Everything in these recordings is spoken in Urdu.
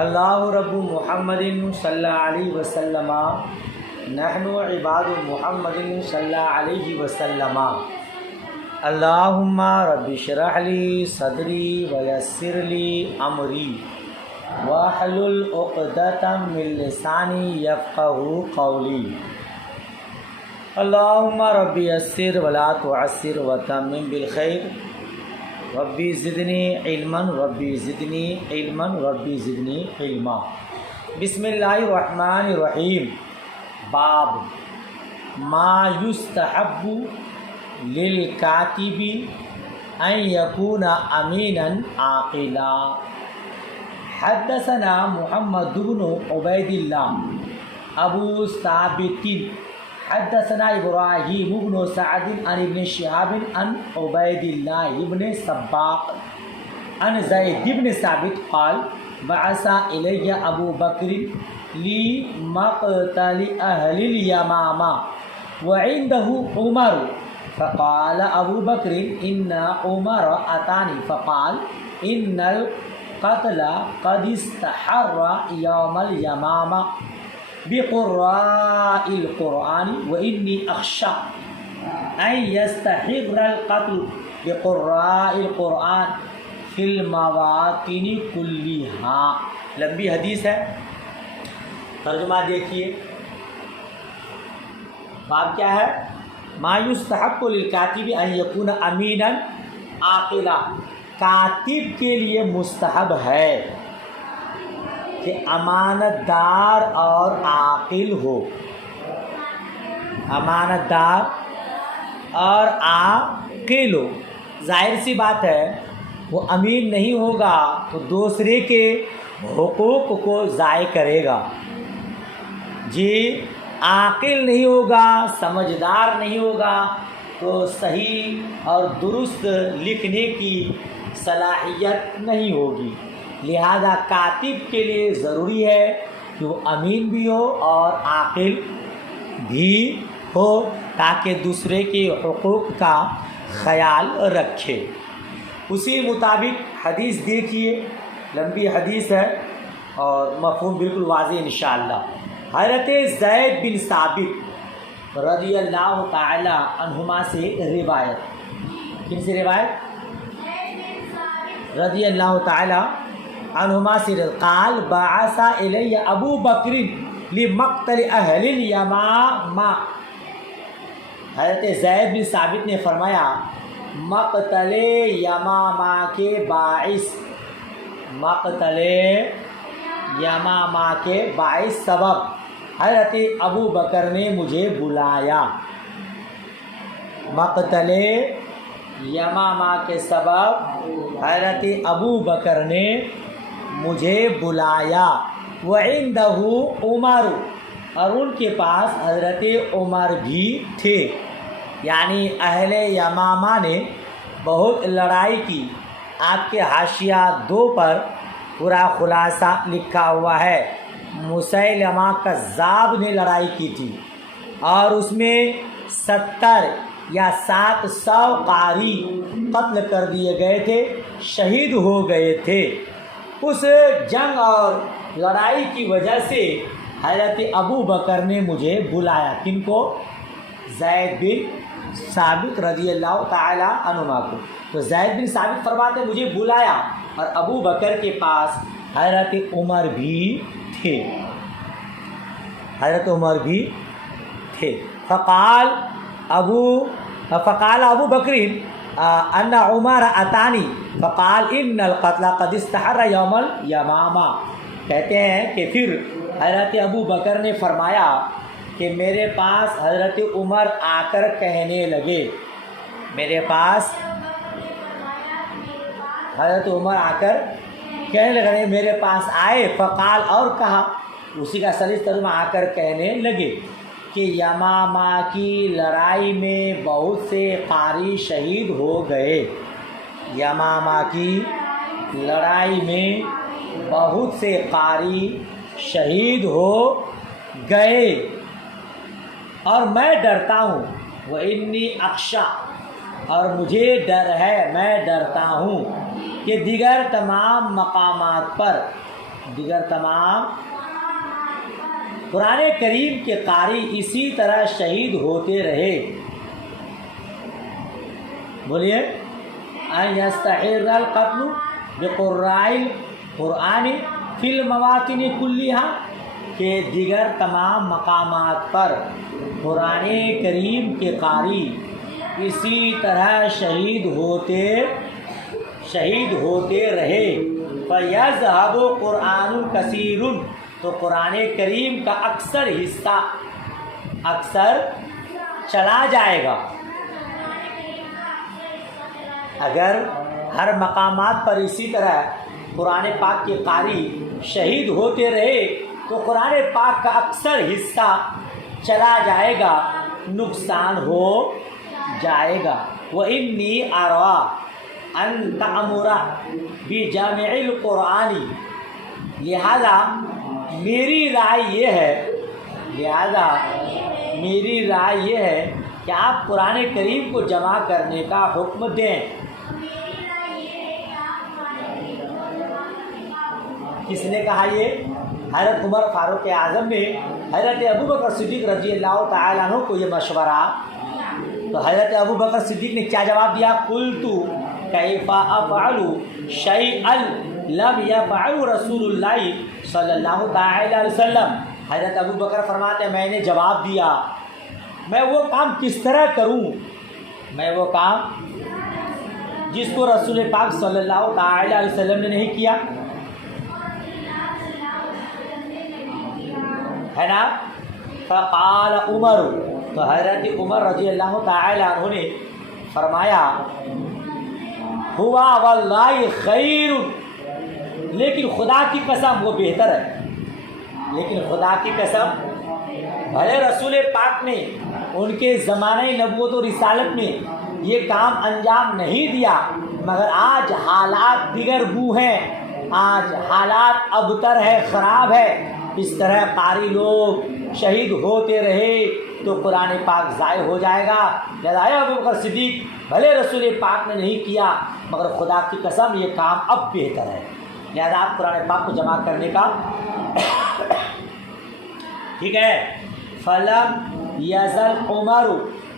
اللہ رب محمد صلی اللہ علیہ وسلم نحن عباد محمد صلی اللہ علیہ وسلم اللہم رب اشرح لی صدری ویسر لی امری واحلل عقدۃ من لسانی یفقہوا قولی اللہم رب یسر ولا تعسر وتمم بالخیر ربی زدنی علما ربی زدنی علما ربی زدنی علما۔ بسم اللہ الرحمن الرحیم۔ باب ما یستحب للکاتب ان یکون امینا عاقلا۔ حدثنا محمد بن عبید اللہ ابو ثابت حدثنا ابراہیم بن سعد عن ابن شہاب عن عبید اللہ بن سباق عن زید بن ثابت قال بعث الی ابو بکر لمقتل اہل الیمامہ وعنده عمر فقال ابو بکر ان عمر اتانی فقال ان القتل قد استحر یوم الیمامہ بقراء القرآن وإني أخشى أن يستحر القتل بقراء القرآن في المواطن كلها۔ لمبی حدیث ہے، ترجمہ دیکھیے۔ باب کیا ہے؟ ما یستحب للکاتب ان یکون امینا عاقلا۔ کاتب کے لیے مستحب ہے کہ امانت دار اور عاقل ہو۔ امانت دار اور عاقل ہو۔ ظاہر سی بات ہے، وہ امین نہیں ہوگا تو دوسرے کے حقوق کو ضائع کرے گا۔ جی عاقل نہیں ہوگا، سمجھدار نہیں ہوگا تو صحیح اور درست لکھنے کی صلاحیت نہیں ہوگی۔ لہذا کاتب کے لیے ضروری ہے کہ وہ امین بھی ہو اور عاقل بھی ہو تاکہ دوسرے کے حقوق کا خیال رکھے۔ اسی مطابق حدیث دیکھیے، لمبی حدیث ہے اور مفہوم بالکل واضح انشاءاللہ۔ حضرت زید بن ثابت رضی اللہ تعالی عنہما سے روایت، کن سے روایت؟ رضی اللہ تعالی عنہما سے قال بعث الی ابو بکر لمقتل اہل الیمامہ۔ حضرت زید بن ثابت نے فرمایا مقتل یمامہ کے باعث، مقتل یمامہ کے باعث سبب حضرت ابو بکر نے مجھے بلایا۔ مقتل یمامہ کے سبب حضرت ابو بکر نے مجھے بلایا۔ وعنده عمر، اور ان کے پاس حضرت عمر بھی تھے۔ یعنی اہل یمامہ نے بہت لڑائی کی۔ آپ کے حاشیہ 2 پر پورا خلاصہ لکھا ہوا ہے۔ مسیلمہ کذاب نے لڑائی کی تھی اور اس میں 70 یا 700 قاری قتل کر دیے گئے تھے، شہید ہو گئے تھے۔ اس جنگ اور لڑائی کی وجہ سے حضرت ابو بکر نے مجھے بلایا۔ کن کو؟ زید بن ثابت رضی اللہ تعالی عنہما کو۔ تو زید بن ثابت فرماتے مجھے بلایا اور ابو بکر کے پاس حضرت عمر بھی تھے، حضرت عمر بھی تھے۔ فقال ابو بکر ان عمر اتانی فقال ان القتل قد استحر یوم الیمامہ۔ کہتے ہیں کہ پھر حضرت ابو بکر نے فرمایا کہ میرے پاس حضرت عمر آ کر کہنے لگے، میرے پاس حضرت عمر آ کر کہنے لگے، میرے پاس آئے فقال، اور کہا، اسی کا سلیس ترجمہ، آ کر کہنے لگے کہ یمامہ کی لڑائی میں بہت سے قاری شہید ہو گئے۔ یمامہ کی لڑائی میں بہت سے قاری شہید ہو گئے اور میں ڈرتا ہوں۔ وإنی اخشی، اور مجھے ڈر ہے، میں ڈرتا ہوں کہ دیگر تمام مقامات پر دیگر تمام قرآن کریم کے قاری اسی طرح شہید ہوتے رہے. بولیے ان یستحر القتل بقراء القرآن فی المواطن کلیہا، کہ دیگر تمام مقامات پر قرآن کریم کے قاری اسی طرح شہید ہوتے رہے. فَيَذْهَبُ قُرْآنٌ كَثِيرٌ، تو قرآن کریم کا اکثر حصہ چلا جائے گا. اگر ہر مقامات پر اسی طرح قرآن پاک کے قاری شہید ہوتے رہے تو قرآن پاک کا اکثر حصہ چلا جائے گا، نقصان ہو جائے گا. وَإِنِّي أَرَىٰ أَن تَأْمُرَ بِجَمْعِ الْقُرْآنِ، لہذا میری رائے یہ ہے کہ آپ قرآن کریم کو جمع کرنے کا حکم دیں. کس نے کہا یہ؟ حضرت عمر فاروق اعظم نے حضرت ابو بکر صدیق رضی اللہ تعالیٰ عنہ کو یہ مشورہ. تو حضرت ابو بکر صدیق نے کیا جواب دیا؟ قلت کیف افعل شیئا لم یفعل رسول اللہ صلی اللہ تعالیٰ علیہ وسلم. حضرت ابو بکر فرماتے ہیں میں نے جواب دیا میں وہ کام کس طرح کروں، میں وہ کام جس کو رسول پاک صلی اللہ تعالیٰ علیہ وسلم نے نہیں کیا ہے نا. فقال عمر، تو حضرت عمر رضی اللہ تعالیٰ عنہ نے فرمایا ہوا واللہ خیر، لیکن خدا کی قسم وہ بہتر ہے. لیکن خدا کی قسم بھلے رسول پاک نے ان کے زمانہ نبوت و رسالت میں یہ کام انجام نہیں دیا، مگر آج حالات دیگر ہو ہیں، آج حالات ابتر ہے، خراب ہے. اس طرح قاری لوگ شہید ہوتے رہے تو قرآن پاک ضائع ہو جائے گا. لہذا ابو بکر صدیق بھلے رسول پاک نے نہیں کیا مگر خدا کی قسم یہ کام اب بہتر ہے، لہذا آپ قرآن پاک کو جمع کرنے کا ٹھیک ہے. فلم یزل عمر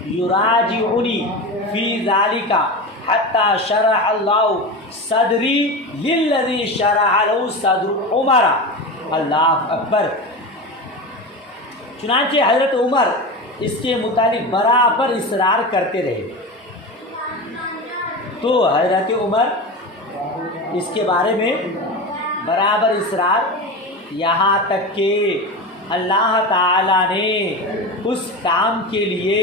یراجعنی فی ذالک حتی شرح اللہ صدری للذی شرح له صدر عمر. اللہ اکبر. چنانچہ حضرت عمر اس کے متعلق برابر اصرار کرتے رہے. تو حضرت عمر اس کے بارے میں برابر اصرار، یہاں تک کہ اللہ تعالیٰ نے اس کام کے لیے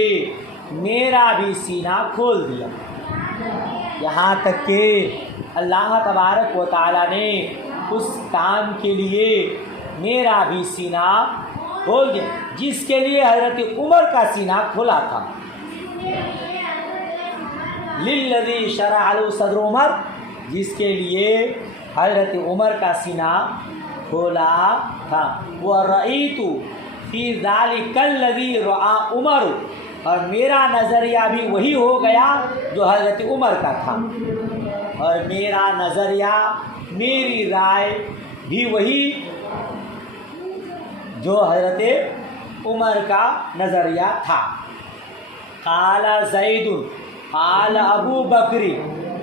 میرا بھی سینہ کھول دیا. یہاں تک کہ اللہ تبارک و تعالیٰ نے اس کام کے لیے میرا بھی سینہ کھول دیا جس کے لیے حضرت عمر کا سینہ کھلا تھا. للذی شرح له صدر عمر، جس کے لیے حضرت عمر کا سینہ کھولا تھا. وَرَأَيْتُ فِي ذَلِكَ الَّذِي رَأَى عمر، اور میرا نظریہ بھی وہی ہو گیا جو حضرت عمر کا تھا، اور میرا نظریہ میری رائے بھی وہی جو حضرت عمر کا نظریہ تھا. قال زید قال ابو بکر،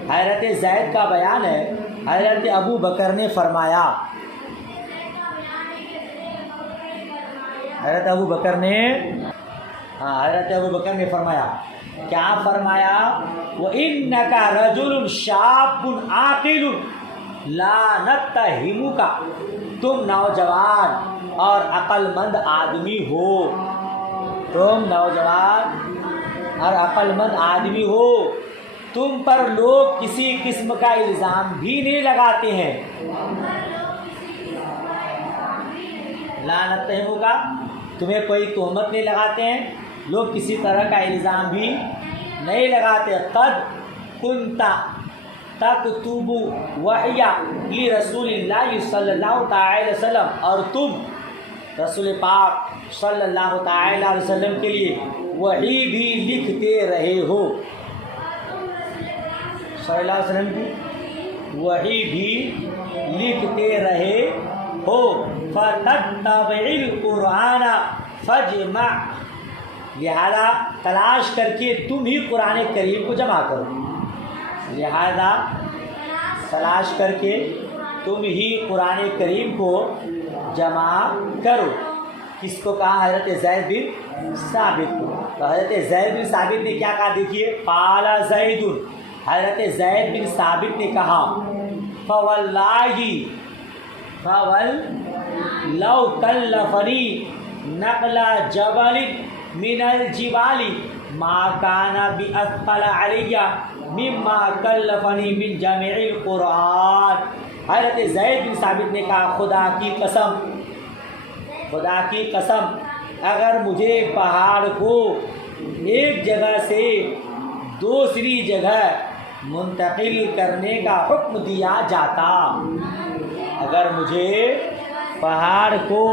حضرت زید کا بیان ہے حضرت ابو بکر نے فرمایا، حضرت ابو بکر نے فرمایا کیا فرمایا؟ وَإِنَّكَ رَجُلٌ شَابٌ عَاقِلٌ لَا نَتَّهِمُكَ، تم نوجوان اور عقل مند آدمی ہو، تم نوجوان اور عقل مند آدمی ہو، تم پر لوگ کسی قسم کا الزام بھی نہیں لگاتے ہیں. لا نَتَّهِمُكَ، تمہیں کوئی تہمت نہیں لگاتے ہیں، لوگ کسی طرح کا الزام بھی نہیں لگاتے. قد کنت تکتب وحی لرسول اللہ صلی اللہ تعالی وسلم، اور تم رسول پاک صلی اللہ تعالی علیہ وسلم کے لیے وحی بھی لکھتے رہے ہو. صلی اللہ علیہ وسلم کی وحی بھی لکھتے رہے ہو فتتبع القرآن فجمع، لہذا تلاش کر کے تم ہی قرآن کریم کو جمع کرو، لہذا تلاش کر کے تم ہی قرآن کریم کو جمع کرو۔ کس کو کہا؟ حضرت زید بن ثابت کو۔ تو حضرت زید بن ثابت نے کیا کہا؟ دیکھیے، قال زید، حضرت زید بن ثابت نے کہا فواللہ لو کلفنی نقل جبل من الجبال ما کان باثقل علی مما کلفنی من جمع القرآن۔ حضرت زید بن ثابت نے کہا خدا کی قسم، خدا کی قسم، اگر مجھے پہاڑ کو ایک جگہ سے دوسری جگہ منتقل کرنے کا حکم دیا جاتا، اگر مجھے پہاڑ کو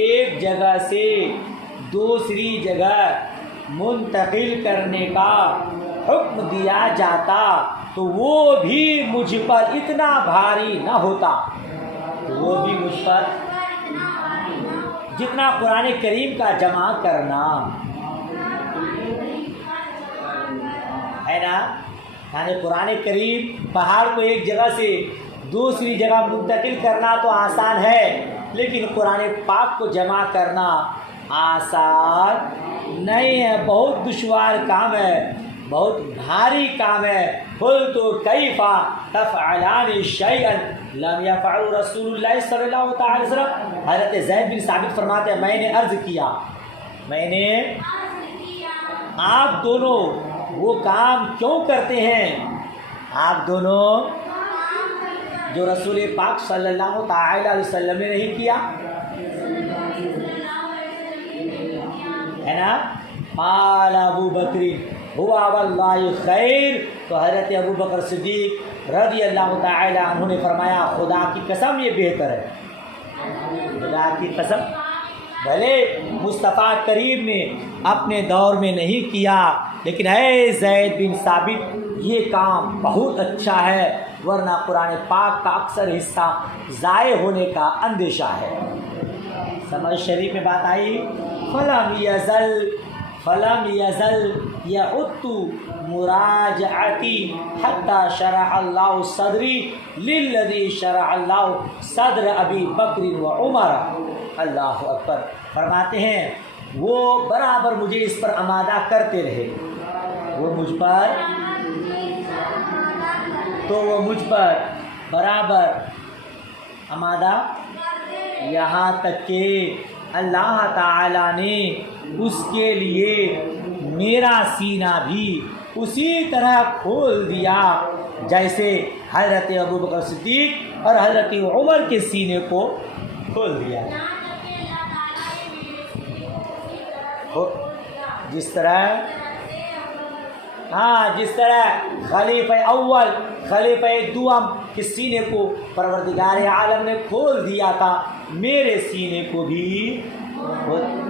ایک جگہ سے دوسری جگہ منتقل کرنے کا حکم دیا جاتا تو وہ بھی مجھ پر اتنا بھاری نہ ہوتا، تو وہ بھی مجھ پر جتنا قرآن کریم کا جمع کرنا ہے نا، یعنی قرآن کریم پہاڑ کو ایک جگہ سے دوسری جگہ منتقل کرنا تو آسان ہے، لیکن قرآن پاک کو جمع کرنا آسان نہیں ہے، بہت دشوار کام ہے، بہت بھاری کام ہے۔ قلت کیف تفعلان شیئا لم یفعل رسول اللہ صلی اللہ تعالی وسلم، حضرت زید بن ثابت فرماتے ہیں میں نے عرض کیا، میں نے آپ دونوں وہ کام کیوں کرتے ہیں، آپ دونوں جو رسول پاک صلی اللہ تعالی علیہ وسلم نے نہیں کیا ہے نا۔ قال ابو بکر ہوا واللہ خیر، تو حضرت ابو بکر صدیق رضی اللہ تعالی عنہ نے فرمایا خدا کی قسم یہ بہتر ہے، خدا کی قسم، بھلے مصطفیٰ کریم نے اپنے دور میں نہیں کیا لیکن اے زید بن ثابت یہ کام بہت اچھا ہے، ورنہ قرآن پاک کا اکثر حصہ ضائع ہونے کا اندیشہ ہے۔ سمجھ شریف میں بات آئی۔ فلم یزل یعد مراجعتی حتی شرح اللہ صدری للذی شرح اللہ صدر ابی بکر و عمر۔ اللہ اکبر، فرماتے ہیں وہ برابر مجھے اس پر آمادہ کرتے رہے، وہ مجھ پر برابر آمادہ، یہاں تک کہ اللہ تعالیٰ نے اس کے لیے میرا سینہ بھی اسی طرح کھول دیا جیسے حضرت ابوبکر صدیق اور حضرت عمر کے سینے کو کھول دیا، جس طرح خلیفہ اول خلیفہ دوم کے سینے کو پروردگار عالم نے کھول دیا تھا، میرے سینے کو بھی۔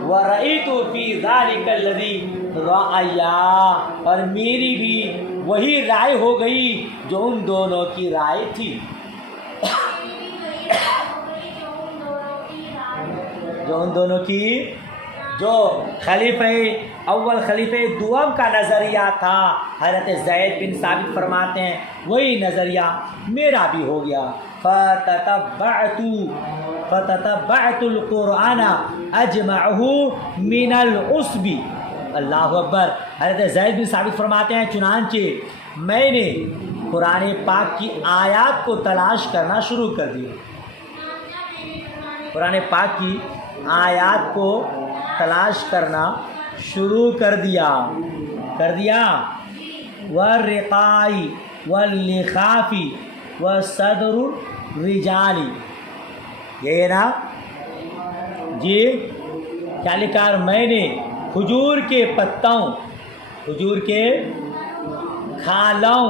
وَرَأَيْتُ فِي ذَلِكَ الَّذِي رَأَيَا، اور میری بھی وہی رائے ہو گئی جو ان دونوں کی رائے تھی، جو خلیفہ اول خلیفہ دوم کا نظریہ تھا، حضرت زید بن ثابت فرماتے ہیں وہی نظریہ میرا بھی ہو گیا۔ فتتبعت القرآن اجمعہ من العصب، اللہ اکبر، حضرت زید بن ثابت فرماتے ہیں چنانچہ میں نے قرآن پاک کی آیات کو تلاش کرنا شروع کر دیا، قرآن پاک کی آیات کو تلاش کرنا شروع کر دیا۔ والرقاء واللخاف وصدر الرجال، یہ نا جی کیا لکھا، میں نے کھجور کے پتوں، کھجور کے کھالوں،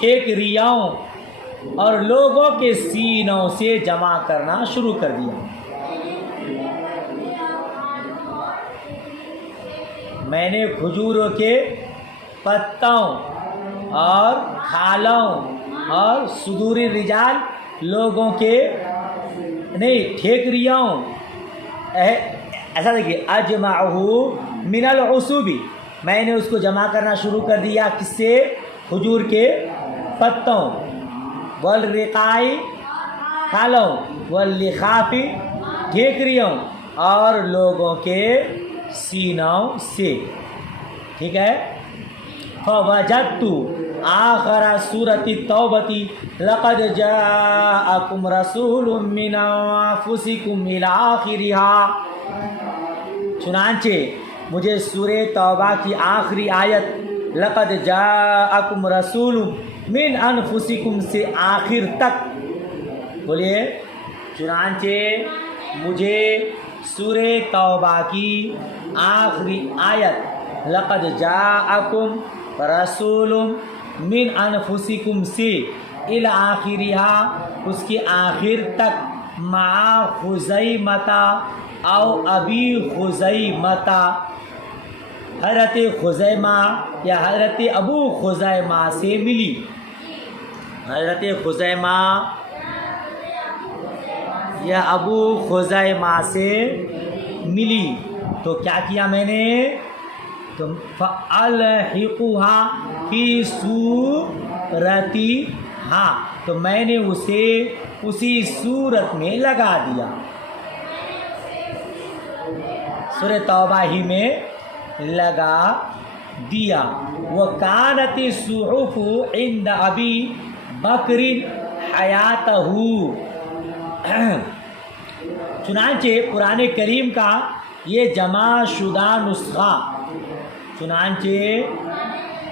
ٹھیکریوں اور لوگوں کے سینوں سے جمع کرنا شروع کر دیا۔ میں نے کھجوروں کے پتوں اور کھالوں اور صدور الرجال، لوگوں کے نہیں ٹھیکریوں ایسا دیکھیے اجمعہ من العصوبی، میں نے اس کو جمع کرنا شروع کر دیا کس سے؟ کھجور کے پتوں، والرقائی کھالوں، واللخافی ٹھیکریوں، اور لوگوں کے سینوں سے، ٹھیک ہے۔ فوجدت آخر سورۃ التوبۃ لقد جاءکم رسول من انفسکم الی آخرها، چنانچہ مجھے سورہ توبہ کی آخری آیت لقد جاءکم رسول من انفسکم سے آخر تک، بولیے چنانچہ مجھے سورہ توبہ کی آخری آیت لقد جاءکم رسول من انفسکم سے الی آخرها، اس کے آخر تک، مع خزیمہ او ابی خزیمہ، حضرت خزیمہ یا حضرت ابو خزیمہ سے ملی، حضرت خزیمہ یا ابو خزیمہ سے ملی، تو کیا کیا میں نے؟ تو فَأَلْحِقُهَا فِي صُورَتِهَا، تو میں نے اسے اسی صورت میں لگا دیا، سورہ توبہ ہی میں لگا دیا۔ وَكَانَتِ الصُّحُفُ عِنْدَ أَبِي بَكْرٍ حَيَاتَهُ، چنانچہ قرآن کریم کا یہ جمع شدہ نسخہ، چنانچہ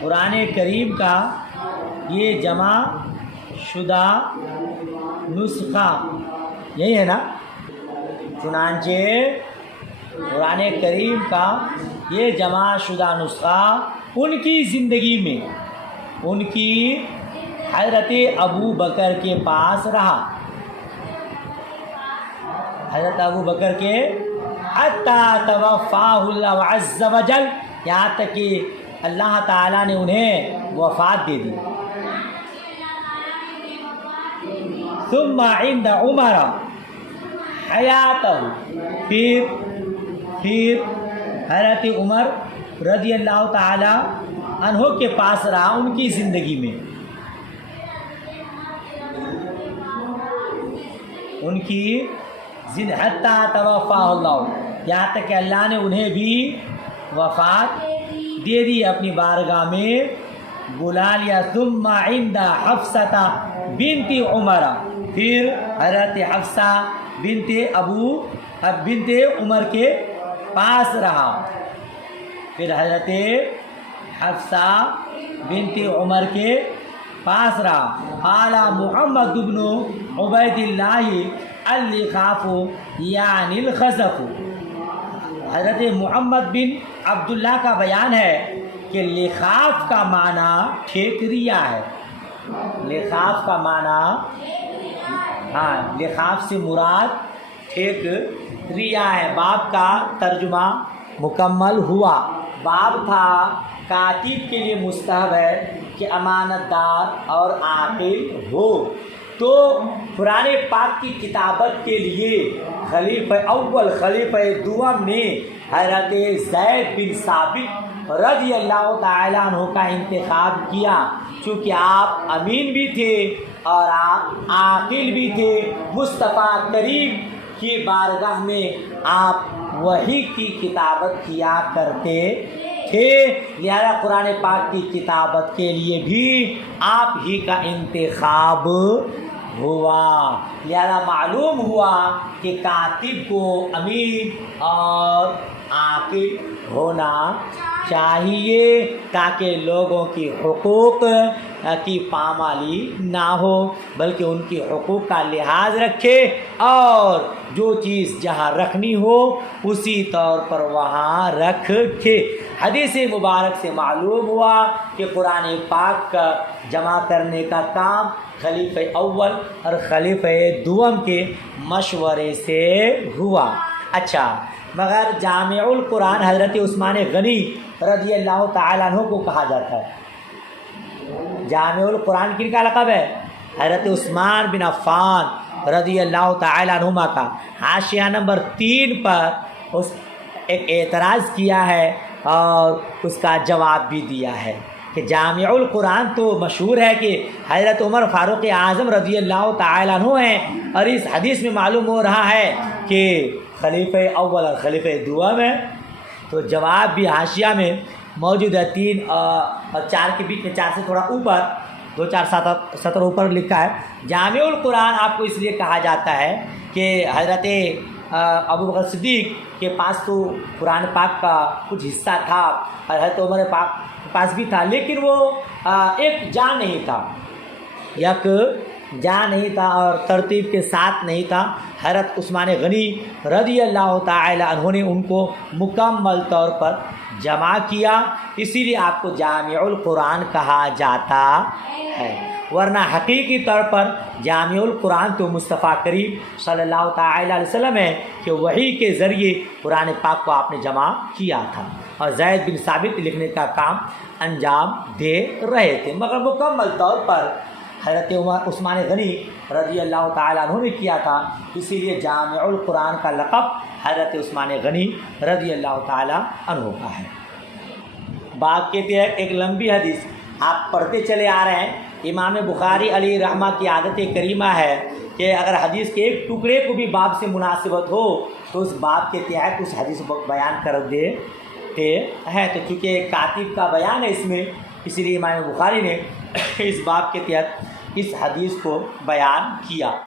قرآن کریم کا یہ جمع شدہ نسخہ یہی ہے نا، چنانچہ قرآن کریم کا یہ جمع شدہ نسخہ ان کی زندگی میں، ان کی حضرت ابو بکر کے پاس رہا، حضرت ابو بکر کے حتیٰ توفاہ اللہ عز وجل، یہاں تک کہ اللہ تعالیٰ نے انہیں وفات دے دی۔ ثم عند عمر حیاتہ، پھر حضرت عمر رضی اللہ تعالیٰ عنہ کے پاس رہا ان کی زندگی میں، ان کی حتیٰ توفاہ اللہ، یہاں تک کہ اللہ نے انہیں بھی وفات دے دی، اپنی بارگاہ میں بلا لیا۔ ثم عند حفصہ بنت عمر، پھر حضرت حفصہ بنت عمر کے پاس رہا، پھر حضرت حفصہ بنت عمر کے پاس رہا۔ قال محمد بن عبید اللہ اللخاف یعنی الخزف، حضرت محمد بن عبداللہ کا بیان ہے کہ لخاف کا معنی ٹھیکریا ہے، لخاف کا معنی، ہاں لخاف سے مراد ٹھیکریا ہے۔ باب کا ترجمہ مکمل ہوا۔ باب تھا کاتب کے لیے مستحب ہے کہ امانت دار اور عاقل ہو، تو قرآن پاک کی کتابت کے لیے خلیفہ اول خلیفہ دوم نے حضرت زید بن ثابت رضی اللہ تعالیٰ عنہ کا انتخاب کیا، چونکہ آپ امین بھی تھے اور آپ عاقل بھی تھے، مصطفیٰ کریم کی بارگاہ میں آپ وحی کی کتابت کیا کرتے تھے، لہذا قرآن پاک کی کتابت کے لیے بھی آپ ہی کا انتخاب ہوا، لہذا معلوم ہوا کہ کاتب کو امین اور عاقل ہونا چاہیے تاکہ لوگوں کی حقوق کی پامالی نہ ہو، بلکہ ان کی حقوق کا لحاظ رکھے اور جو چیز جہاں رکھنی ہو اسی طور پر وہاں رکھے۔ حدیث مبارک سے معلوم ہوا کہ قرآن پاک کا جمع کرنے کا کام خلیفہ اول اور خلیفہ دوم کے مشورے سے ہوا۔ اچھا، مگر جامع القرآن حضرت عثمان غنی رضی اللہ تعالیٰ عنہ کو کہا جاتا ہے۔ جامع القرآن کن کا لقب ہے؟ حضرت عثمان بن عفان رضی اللہ تعالیٰ عنہما کا حاشیہ نمبر 3 پر اس ایک اعتراض کیا ہے اور اس کا جواب بھی دیا ہے کہ جامع القرآن تو مشہور ہے کہ حضرت عمر فاروق اعظم رضی اللہ تعالیٰ عنہ ہیں، اور اس حدیث میں معلوم ہو رہا ہے کہ خلیفہ اول اور خلیفہ دوم ہے۔ تو جواب بھی حاشیہ میں موجود ہے، 3 اور 4 کے بیچ میں، 4 سے تھوڑا اوپر 2-4 سطر اوپر لکھا ہے جامع القرآن آپ کو اس لیے کہا جاتا ہے کہ حضرت ابو بکر صدیق کے پاس تو قرآن پاک کا کچھ حصہ تھا، اور حضرت عمر پاک کے پاس بھی تھا، لیکن وہ ایک جا نہیں تھا، اور ترتیب کے ساتھ نہیں تھا۔ حضرت عثمان غنی رضی اللہ تعالی عنہ نے ان کو مکمل طور پر جمع کیا، اسی لیے آپ کو جامع القرآن کہا جاتا ہے، ورنہ حقیقی طور پر جامع القرآن تو مصطفیٰ کریم صلی اللہ تعالی علیہ وسلم ہے کہ وحی کے ذریعے قرآن پاک کو آپ نے جمع کیا تھا، اور زید بن ثابت لکھنے کا کام انجام دے رہے تھے، مگر مکمل طور پر حضرت عثمان غنی رضی اللہ تعالیٰ عنہ نے کیا تھا، اسی لیے جامع القرآن کا لقب حضرت عثمان غنی رضی اللہ تعالیٰ عنہ کا ہے۔ بات کہتے ہیں ایک لمبی حدیث آپ پڑھتے چلے آ رہے ہیں، امام بخاری علیہ رحمہ کی عادت کریمہ ہے کہ اگر حدیث کے ایک ٹکڑے کو بھی باب سے مناسبت ہو تو اس باب کے تحت اس حدیث کو بیان کر دیتے ہیں، تو چونکہ کاتب کا بیان ہے اس میں، اسی لیے امام بخاری نے اس باب کے تحت اس حدیث کو بیان کیا۔